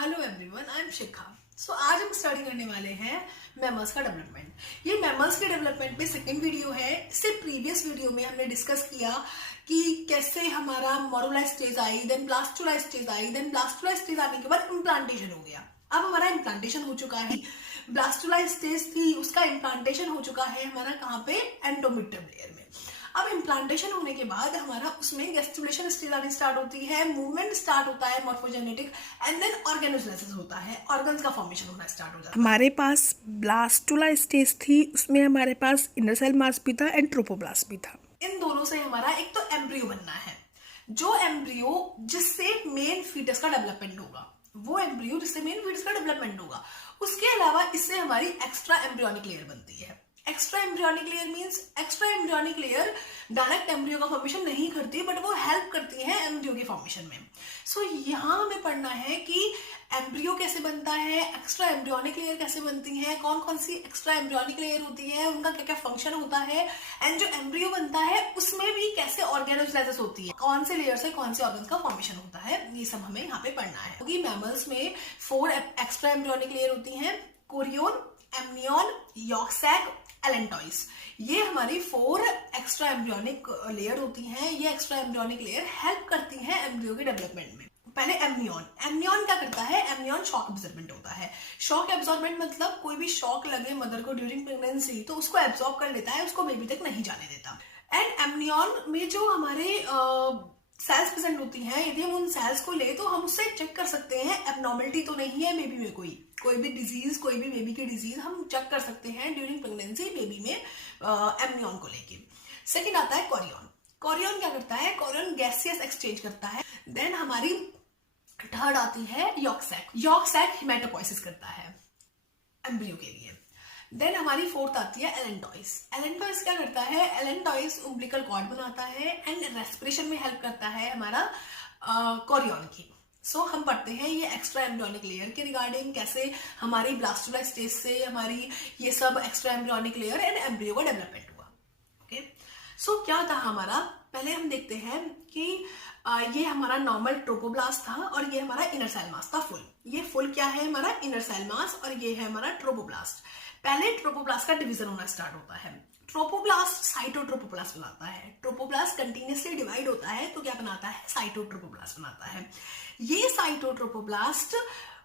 Hello everyone, I am शिखा। सो आज हम study करने वाले हैं मैमल्स का डेवलपमेंट। ये मैमल्स के डेवलपमेंट में सेकंड वीडियो है। इससे प्रीवियस वीडियो में हमने डिस्कस किया कि कैसे हमारा मोरुला स्टेज आई, देन ब्लास्टुला स्टेज आई, देन ब्लास्टुला स्टेज आने के बाद इम्प्लांटेशन हो गया। अब हमारा इम्प्लांटेशन हो चुका है। ब्लास्टुला स्टेज थी, उसका इम्प्लांटेशन हो चुका है हमारा कहाँ पे, एंडोमेट्रियम लेयर में। अब इम्प्लांटेशन होने के बाद हमारा उसमें गेस्टिकुलेशन स्टेज आनी स्टार्ट होती है, मूवमेंट स्टार्ट होता है, मॉर्फोजेनेटिक, एंड देन ऑर्गेनोजेनेसिस होता है, ऑर्गन्स का फॉर्मेशन होना स्टार्ट हो जाता है। हमारे पास ब्लास्टुला स्टेज थी, उसमें हमारे पास इनर सेल मास भी था एंड ट्रोपोब्लास्ट भी था। इन दोनों से हमारा एक तो एम्ब्रियो बनना है, जो एम्ब्रियो जिससे मेन फीटस का डेवलपमेंट होगा, वो एम्ब्रियो जिससे मेन फीटस का डेवलपमेंट होगा। उसके अलावा इससे हमारी एक्स्ट्रा एम्ब्रियोनिक लेयर बनती है। Extra embryonic layer means extra embryonic layer direct embryo का फॉर्मेशन नहीं करती, बट वो हेल्प करती है एम्ब्रियो के फॉर्मेशन में। सो यहाँ हमें पढ़ना है कि एम्ब्रियो कैसे बनता है, एक्स्ट्रा एम्ब्रियोनिक लेयर कैसे बनती है, कौन कौन सी एक्स्ट्रा एम्ब्रियोनिक लेयर होती है, उनका क्या क्या फंक्शन होता है, एंड जो एम्ब्रियो बनता है उसमें भी कैसे ऑर्गेनोजेनेसिस होती है, कौन से लेयर से कौन से ऑर्गन्स का फॉर्मेशन होता है, ये सब हमें यहाँ पे पढ़ना है। क्योंकि मैमल्स में 4 एक्स्ट्रा एम्ब्रियोनिक लेयर होती हैं, chorion, amnion, yolk sac, allantois. ये हमारी 4 एक्स्ट्रा एम्ब्रियोनिक लेयर होती हैं। ये एक्स्ट्रा एम्ब्रियोनिक लेयर हेल्प करती हैं एम्ब्रियो के डेवलपमेंट में। पहले एमनियन। एमनियन क्या करता है? एमनियन शॉक एब्जॉर्बेंट होता है। शॉक एब्जॉर्बेंट मतलब कोई भी शॉक लगे मदर को ड्यूरिंग प्रेगनेंसी तो उसको एब्जॉर्ब कर लेता है, उसको बेबी तक नहीं जाने देता। एंड एमनियन में जो हमारे सेल्स प्रेजेंट होती हैं, यदि हम उन सेल्स को ले तो हम उससे चेक कर सकते हैं एबनॉर्मलिटी तो नहीं है बेबी में, कोई भी डिजीज, कोई भी बेबी की डिजीज हम चेक कर सकते हैं ड्यूरिंग प्रेगनेंसी बेबी में एमनियन को लेके। सेकंड आता है कोरियन। कोरियन क्या करता है? कोरियन गैसियस एक्सचेंज करता है। देन हमारी थर्ड आती है yolk sac. Yolk sac haematopoiesis करता है एम्ब्रियो के लिए। देन हमारी फोर्थ आती है एलेंटॉइस। एलेंटॉइस क्या करता है? एलेंटॉइस उम्बिलिकल कॉर्ड बनाता है एंड रेस्पिरेशन में हेल्प करता है हमारा कोरियन की। सो हम पढ़ते हैं ये एक्स्ट्रा एम्ब्रियोनिक लेयर के रिगार्डिंग, कैसे हमारी ब्लास्टुला स्टेज से हमारी ये सब extra embryonic layer and embryo का डेवलपमेंट हुआ। ओके, सो क्या था हमारा? पहले हम देखते हैं कि ये हमारा नॉर्मल ट्रोपोब्लास्ट था और ये हमारा इनर सेल मास था फुल। ये फुल क्या है? हमारा इनर सेल मास, और ये है हमारा ट्रोपोब्लास्ट। पहले ट्रोपोब्लास्ट का डिवीजन होना स्टार्ट होता है। ट्रोपोब्लास्ट साइटोट्रोपोब्लास्ट बनाता है। ट्रोपोब्लास्ट कंटिन्यूसली डिवाइड होता है तो क्या बनाता है? साइटोट्रोपोब्लास्ट बनाता है। ये साइटोट्रोपोब्लास्ट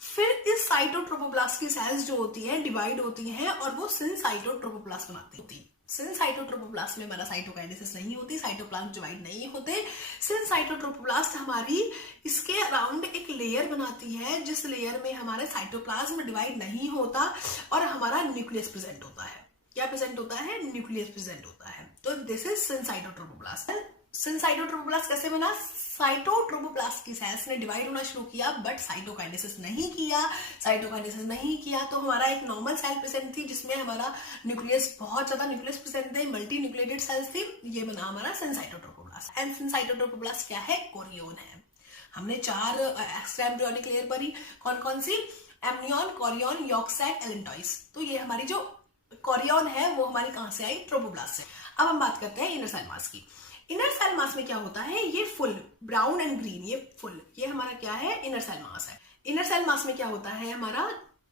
फिर इस साइटोट्रोपोब्लास्ट की सेल्स जो होती हैं डिवाइड होती हैं और वो सिनसाइटोट्रोपोब्लास्ट बनाती होती। सिनसाइटोट्रोपोब्लास्ट में हमारा साइटोकाइनेसिस नहीं होती, साइटोप्लाज्म डिवाइड नहीं होते। सिनसाइटोट्रोपोब्लास्ट हमारी इसके अराउंड एक लेयर बनाती है जिस लेयर में हमारे साइटोप्लाज्म डिवाइड नहीं होता और हमारा न्यूक्लियस प्रेजेंट होता है। क्या प्रेजेंट होता है? न्यूक्लियस प्रेजेंट होता है। तो दिस इज सिनसाइटोट्रोपोब्लास्ट। सिनसाइटोट्रोपोब्लास्ट कैसे बना? साइटोट्रोपोब्लास्ट की सेल्स ने डिवाइड होना शुरू किया बट साइटोकाइनेसिस नहीं किया। साइटोकाइनेसिस नहीं किया तो हमारा एक नॉर्मल सेल प्रेजेंट थी जिसमें हमारा न्यूक्लियस, बहुत ज्यादा न्यूक्लियस प्रेजेंट थे, मल्टी न्यूक्लिएटेड सेल्स थी। ये बना हमारा सिनसाइटोट्रोपोब्लास्ट। एंड सिनसाइटोट्रोपोब्लास्ट क्या है? कोरियन है। हमने 4 एक्स्ट्रा एम्ब्रियोनिक लेयर पढ़ी, कौन कौन सी? Amnion, chorion, yolk sac, allantois. तो ये हमारी जो कोरियन है वो हमारी कहां से आई? ट्रोपोब्लास्ट से। अब हम बात करते हैं इनर सेल मास की। इनर सेल मास में क्या होता है? ये फुल ब्राउन एंड ग्रीन, ये फुल, ये हमारा क्या है? इनर सेल मास है। इनर सेल मास में क्या होता है हमारा?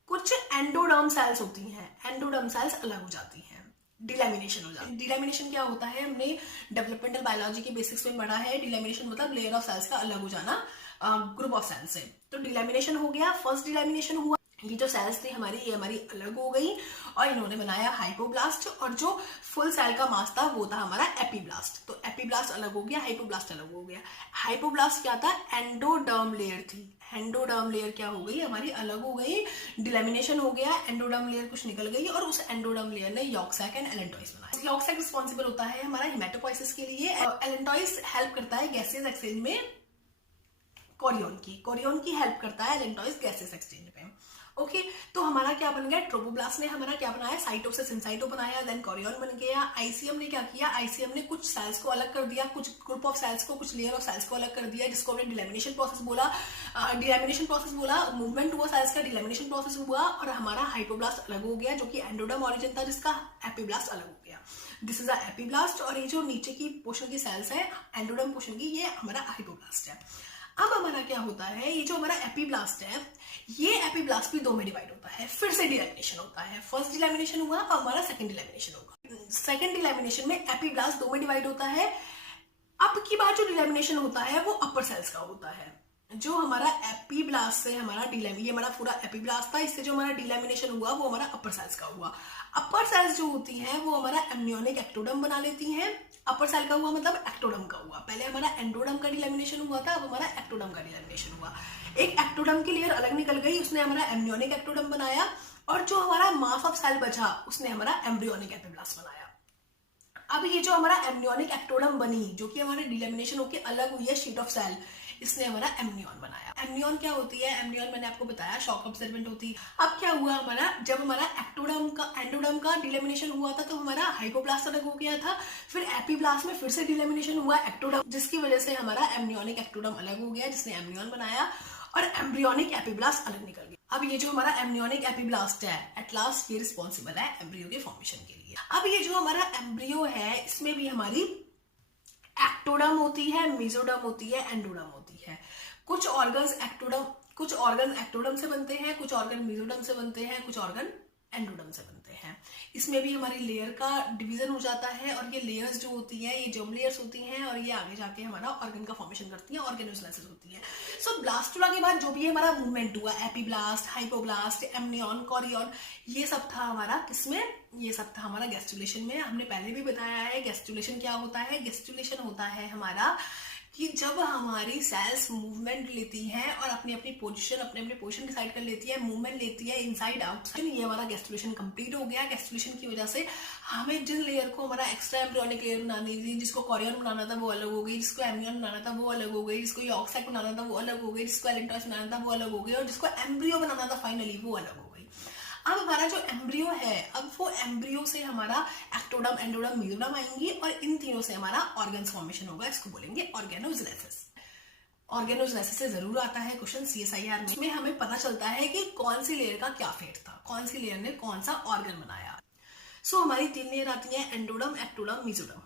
कुछ एंडोडर्म सेल्स होती हैं। एंडोडर्म सेल्स अलग हो जाती हैं, डिलैमिनेशन हो जाती है। डिलैमिनेशन क्या होता है? हमने डेवलपमेंटल बायोलॉजी के बेसिक्स में पढ़ा है। डिलैमिनेशन मतलब लेयर ऑफ सेल्स का अलग हो जाना ग्रुप ऑफ सेल्स से। तो डिलैमिनेशन हो गया, फर्स्ट डिलैमिनेशन हुआ, ये जो सेल्स थी हमारी ये हमारी अलग हो गई और इन्होंने बनाया हाइपोब्लास्ट, और जो फुल सेल का मास था वो था हमारा एपीब्लास्ट। तो एपीब्लास्ट अलग हो गया, हाइपोब्लास्ट अलग हो गया। हाइपोब्लास्ट क्या था? एंडोडर्म लेयर थी। एंडोडर्म लेयर क्या हो गई? हमारी अलग हो गई, डिलैमिनेशन हो गया, एंडोडर्म लेयर कुछ निकल गई और उस एंडोडर्म लेयर ने यॉर्क सैक एंड एलेंटॉइस बनाया। यॉर्क सैक रिस्पॉन्सिबल होता है हमारा हिमेटोपोइसिस के लिए। एलेंटॉइस हेल्प करता है गैसियस एक्सचेंज में कोरियन की हेल्प करता है एलेंटॉइस गैसियस एक्सचेंज में। ओके, तो हमारा क्या बन गया? ट्रोपोब्लास्ट ने हमारा क्या बनाया? साइटो से सिनसाइटो बनाया, देन कोरियन बन गया। आईसीएम ने क्या किया? आईसीएम ने कुछ सेल्स को अलग कर दिया, कुछ ग्रुप ऑफ सेल्स को, कुछ लेयर ऑफ सेल्स को अलग कर दिया, जिसको हमने डिलैमिनेशन प्रोसेस बोला। डिलैमिनेशन प्रोसेस बोला, मूवमेंट हुआ सेल्स का, डिलैमिनेशन प्रोसेस हुआ और हमारा हाइपोब्लास्ट अलग हो गया जो कि एंडोडर्म ऑरिजिन था, जिसका एपीब्लास्ट अलग हो गया। This is a epiblast. और ये जो नीचे की पोर्शन की सेल्स है एंडोडर्म पोर्शन की, ये हमारा हाइपोब्लास्ट है। अब हमारा क्या होता है, ये जो हमारा एपीब्लास्ट है, ये एपीब्लास्ट भी 2 में डिवाइड होता है, फिर से डिलैमिनेशन होता है। फर्स्ट डिलैमिनेशन हुआ, अब हमारा सेकंड डिलैमिनेशन होगा। सेकंड डिलैमिनेशन में एपीब्लास्ट 2 में डिवाइड होता है। अब की बार जो डिलैमिनेशन होता है वो अपर सेल्स का होता है। जो हमारा एपीब्लास्ट से हमारा ये हमारा पूरा एपीब्लास्ट था, इससे जो हमारा डिलैमिनेशन हुआ वो हमारा अपर सेल्स का हुआ। अपर सेल्स जो होती हैं वो हमारा एम्नियोनिक एक्टोडर्म बना लेती हैं। अपर सेल का हुआ मतलब एक्टोडर्म का हुआ। पहले हमारा एंडोडर्म का डिलैमिनेशन हुआ था, अब हमारा एक्टोडर्म का डिलैमिनेशन हुआ। एक एक्टोडर्म की लेयर अलग निकल गई, उसने हमारा एम्नियोनिक एक्टोडर्म बनाया, और जो हमारा मास ऑफ सेल बचा उसने हमारा एम्ब्रियोनिक एपीब्लास्ट बनाया। अब ये जो हमारा एम्नियोनिक एक्टोडर्म बनी, जो कि हमारे डिलैमिनेशन होकर अलग हुई है शीट ऑफ सेल, इसने हमारा एम्नियन बनाया। एम्नियन क्या होती है? एम्नियन मैंने आपको बताया शॉक ऑब्जर्वेंट होती है। अब क्या हुआ हमारा, जब हमारा एंडोडर्म का डिलैमिनेशन हुआ था तो हमारा हाइपोब्लास्ट अलग हो गया था, फिर एपीब्लास्ट में फिर से डिलैमिनेशन हुआ एक्टोडर्म, जिसकी वजह से हमारा एम्नियोनिक एक्टोडर्म अलग हो गया, जिसने एम्नियन बनाया, और एम्ब्रियोनिक एपीब्लास्ट अलग निकल गया। अब ये जो हमारा एम्नियोनिक एपीब्लास्ट है, एट लास्ट ये रिस्पॉन्सिबल है एम्ब्रियो के फॉर्मेशन के लिए। अब ये जो हमारा एम्ब्रियो है, इसमें भी हमारी एक्टोडर्म होती है, मेसोडर्म होती है, एंडोडर्म होती है। कुछ ऑर्गन्स एक्टोडर्म से बनते हैं, कुछ ऑर्गन मेसोडर्म से बनते हैं, कुछ ऑर्गन एंडोडर्म से बनते हैं। इसमें भी हमारी लेयर का डिवीजन हो जाता है, और ये लेयर्स जो होती हैं ये जर्म लेयर्स होती हैं, और ये आगे जाके हमारा ऑर्गन का फॉर्मेशन करती हैं, ऑर्गेनोजेनेसिस होती है। सो ब्लास्टुला के बाद जो भी हमारा मूवमेंट हुआ, एपीब्लास्ट, हाइपोब्लास्ट, एम्नियन, कोरियन, ये सब था हमारा किसमें? ये सब था हमारा गेस्टुलेशन में। हमने पहले भी बताया है गेस्टुलेशन क्या होता है। गेस्टुलेशन होता है हमारा कि जब हमारी सेल्स मूवमेंट लेती हैं और अपनी अपनी पोजीशन डिसाइड कर लेती है, मूवमेंट लेती है इनसाइड आउटसाइड। ये हमारा गेस्टुलेशन कंप्लीट हो गया। गेस्टुलेशन की वजह से हमें जिन लेयर को हमारा एक्स्ट्रा एम्ब्रियोनिक लेयर बनानी थी, जिसको कोरियन बनाना था वो अलग हो गई, जिसको एम्नियन बनाना था वो अलग हो गई, जिसको यॉर्क सैक बनाना था वो अलग हो गई, जिसको एलेंटॉस बनाना था वो अलग हो गई, और जिसको एम्ब्रियो बनाना था फाइनली वो अलग हो गई। अब हमारा जो एम्ब्रियो है, अब वो एम्ब्रियो से हमारा एक्टोडर्म, एंडोडर्म, मेसोडर्म आएंगी, और इन तीनों से हमारा ऑर्गन्स फॉर्मेशन होगा। इसको बोलेंगे ऑर्गेनोजेनेसिस। ऑर्गेनोजेनेसिस से जरूर आता है क्वेश्चन CSIR में। इसमें हमें पता चलता है कि कौन सी लेयर का क्या फेट था, कौन सी लेयर ने कौन सा ऑर्गन बनाया। सो हमारी 3 लेयर आती है, एंडोडर्म, एक्टोडर्म, मेसोडर्म।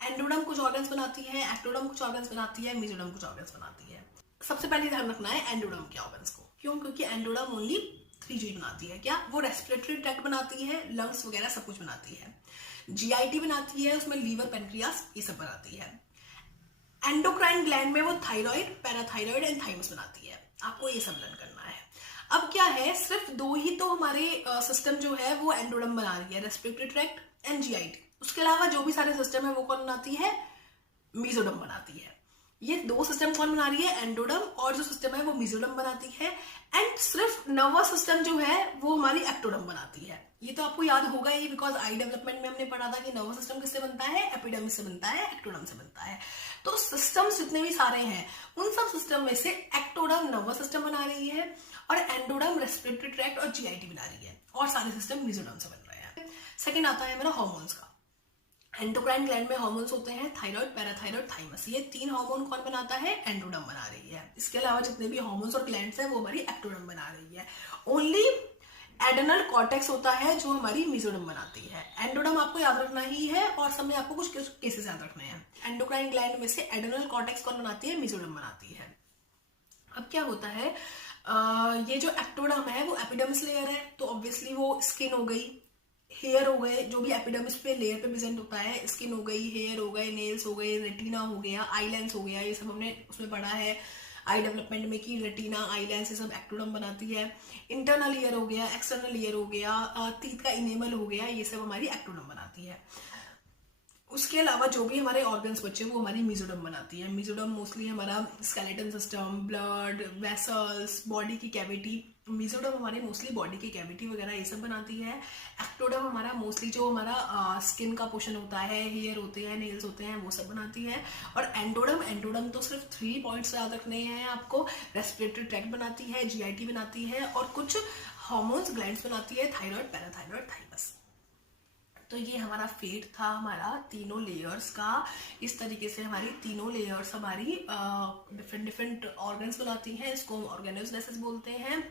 एंडोडर्म कुछ ऑर्गन्स बनाती है, एक्टोडर्म कुछ ऑर्गन्स बनाती है, मेसोडर्म कुछ ऑर्गन्स बनाती है। सबसे पहले ध्यान रखना है एंडोडर्म के ऑर्गन्स को। क्यों? क्योंकि एंडोडर्म ओनली 3 चीज बनाती है। क्या? वो रेस्पिरेटरी ट्रैक्ट बनाती है, लंग्स वगैरह सब कुछ बनाती है। GIT बनाती है, उसमें लीवर, पेनक्रियास ये सब बनाती है। एंडोक्राइन ग्लैंड में वो थायराइड, पैराथायराइड एंड थाइमस बनाती है। आपको ये सब लर्न करना है। अब क्या है, सिर्फ 2 ही तो हमारे सिस्टम जो है वो एंडोडर्म बना रही है, रेस्पिरेटरी ट्रैक्ट एंड GIT। उसके अलावा जो भी सारे सिस्टम है वो कौन बनाती है? मेसोडर्म बनाती है। ये 2 सिस्टम कौन बना रही है? एंडोडर्म, और जो सिस्टम है वो मेसोडर्म बनाती है। एंड सिर्फ नर्वस सिस्टम जो है वो हमारी एक्टोडर्म बनाती है। ये तो आपको याद होगा ही, बिकॉज आई डेवलपमेंट में हमने पढ़ा था कि नर्वस सिस्टम किससे बनता है? एपिडर्मिस से बनता है, एक्टोडर्म से बनता है। तो सिस्टम्स जितने भी सारे हैं उन सब सिस्टम में से एक्टोडर्म नर्वस सिस्टम बना रही है, और एंडोडर्म रेस्पिरेटरी ट्रैक्ट और GIT बना रही है, और सारे सिस्टम मेसोडर्म से बन रहे हैं। सेकेंड आता है हमारा हार्मोन्स का। एंडोक्राइन ग्लैंड में हार्मोन्स होते हैं, थायराइड, पैराथायराइड, थाइमस। ये 3 हार्मोन कौन बनाता है? एंडोडर्म बना रही है। इसके अलावा जितने भी हार्मोन्स और ग्लैंड्स हैं वो हमारी एक्टोडर्म बना रही है। ओनली एडेनल कॉर्टेक्स होता है जो हमारी मेसोडर्म बनाती है। एंडोडर्म आपको याद रखना ही है, और सब में आपको कुछ केसेस याद रखने हैं। एंडोक्राइन ग्लैंड में से एडेनल कॉर्टेक्स कौन बनाती है? मेसोडर्म बनाती है। अब क्या होता है, ये जो एक्टोडर्म है वो एपिडर्मिस लेयर है, तो ऑब्वियसली वो स्किन हो गई, हेयर हो गए, जो भी एपिडर्मिस पे लेयर पे प्रेजेंट होता है, स्किन हो गई, हेयर हो गए, नेल्स हो गए, रेटिना हो गया, आई लेंस हो गया, ये सब हमने उसमें पढ़ा है आई डेवलपमेंट में कि रेटिना, आई लेंस ये सब एक्टोडर्म बनाती है। इंटरनल ईयर हो गया, एक्सटर्नल ईयर हो गया, टीथ का इनेमल हो गया, ये सब हमारी एक्टोडर्म बनाती है। उसके अलावा जो भी हमारे ऑर्गन्स बचे वो हमारी मेसोडर्म बनाती है। मेसोडर्म मोस्टली हमारा skeleton system, blood vessels, body की कैविटी। मेसोडर्म हमारे मोस्टली बॉडी की कैविटी वगैरह ये सब बनाती है। एक्टोडर्म हमारा मोस्टली जो हमारा स्किन का पोर्शन होता है, हेयर होते हैं, नेल्स होते हैं, वो सब बनाती है। और एंडोडर्म तो सिर्फ 3 पॉइंट्स याद रखने हैं आपको। रेस्पिरेटरी ट्रैक्ट बनाती है, GIT बनाती है, और कुछ हार्मोन्स ग्लैंड्स बनाती है, थायराइड, पैराथायराइड, थाइमस। तो ये हमारा फेट था हमारा तीनों लेयर्स का। इस तरीके से हमारी तीनों लेयर्स हमारी डिफरेंट डिफरेंट ऑर्गन्स बनाती हैं, इसको हम ऑर्गेनोजेनेसिस बोलते हैं।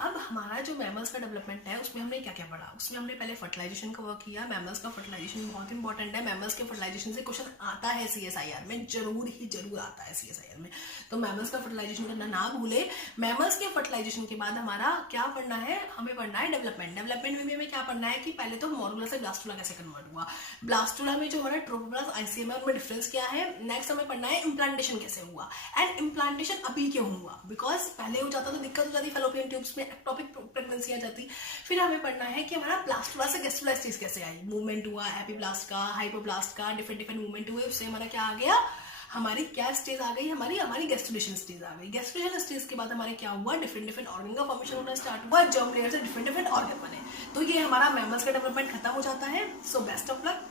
अब हमारा जो मैमल्स का डेवलपमेंट है उसमें हमने क्या क्या पढ़ा, उसमें हमने पहले फर्टिलाइजेशन का वर्क किया। मैमल्स का फर्टिलाइजेशन बहुत इंपॉर्टेंट है। मैमल्स के फर्टिलाइजेशन से क्वेश्चन आता है CSIR में, जरूर आता है CSIR में। तो मैमल्स का फर्टिलाइजेशन करना ना भूले। मैमल्स के फर्टिलाइजेशन के बाद हमारा क्या पढ़ना है, हमें पढ़ना है डेवलपमेंट। डेवलपमेंट में हमें क्या पढ़ना है कि पहले तो मॉर्गुला से ब्लास्टुला कैसे कन्वर्ट हुआ, ब्लास्टुला में जो हमारा ट्रोफोब्लास्ट ICM है उनमें डिफरेंस क्या है। नेक्स्ट हमें पढ़ना है इम्प्लांटेशन कैसे हुआ, एंड इम्प्लांटेशन अभी क्यों हुआ, बिकॉज पहले हो जाता तो दिक्कत हो जाती फैलोपियन ट्यूब्स में, एक्टोपिक प्रेगनेंसी आ जाती। फिर हमें पढ़ना है कि हमारा ब्लास्टुला से गैस्ट्रुला स्टेज कैसे आई, मूवमेंट हुआ एपिब्लास्ट का, हाइपोब्लास्ट का, डिफरेंट डिफरेंट मूवमेंट हुए, उससे हमारा क्या आ गया, हमारी क्या स्टेज आ गई, हमारी गैस्ट्रुलेशन स्टेज आ गई। गैस्ट्रुलेशन स्टेज के बाद हमारे क्या हुआ, डिफरेंट डिफरेंट ऑर्गन का फॉर्मेशन होना स्टार्ट हुआ, जर्म लेयर से डिफरेंट डिफरेंट ऑर्गन बने। तो ये हमारा मैमल्स का डेवलपमेंट खत्म हो जाता है। So best of luck.